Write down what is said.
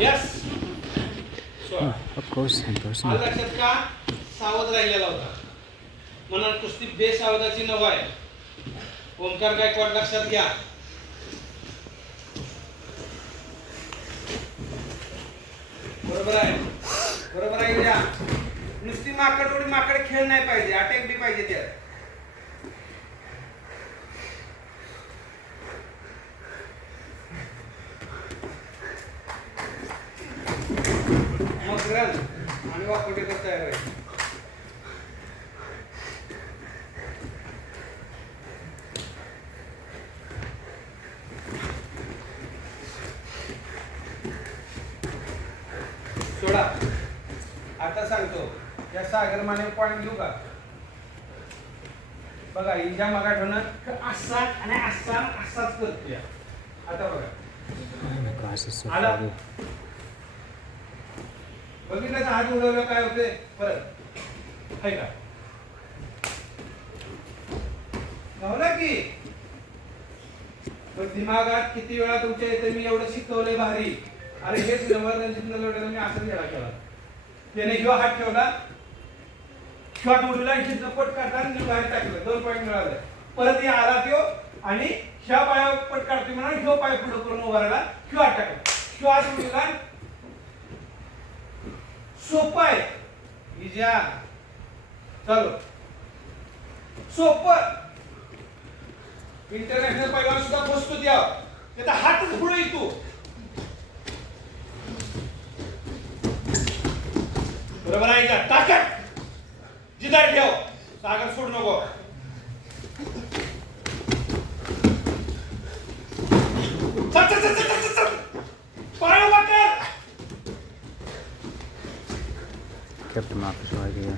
Yes. Of course, and आलं personal. लक्षात का? सावध राहिलेला होता. म्हणा कुस्ती बेसावधाची नव आहे. ओंकार गायकवाड लक्षात घ्या. बरोबर आहे. बरोबर आहे घ्या. नुसती माकड उडी माकड खेळ नाही पाहिजे, अटॅक बी पाहिजे त्यात. मग रन आणि वाकोटे करता तयार आहे. सोडा. आता सांगतो या सागर माने पॉइंट घेऊ का? बघा हिच्या मगाठोनं असा आणि असा असाच करतोय. आता बघा Oh my gosh, it's so आला. funny. बघितलं तर हात उडवलं काय होते परत आहे का? नवला की पण दिमागात किती वेळा तुमच्या इथे मी एवढं शिकवलंय भारी. अरे हेच नवर रणजित नलवडेला मी असं वेळा केला. त्याने ह्यो हात ठेवला, शॉट उडवला, इथे पट काढला आणि बाहेर टाकलं. 2 पॉईंट मिळाले. परत हे आला त्यो आणि ह्या पायावर पट काढतोय म्हणून ह्यो पाय पुढे करून उभा राहिला. ह्यो हात टाकला, ह्यो हात उडवला. सोपं आहे इजा. चलो सोपं. इंटरनॅशनल पैलवान सुद्धा बसतो द्यावं. त्याचा हातच पुढे येतो. बरोबर आहे का? ताकद जिदार ठेव. सागर सोड नको. पाय walker. Kept him off the show idea.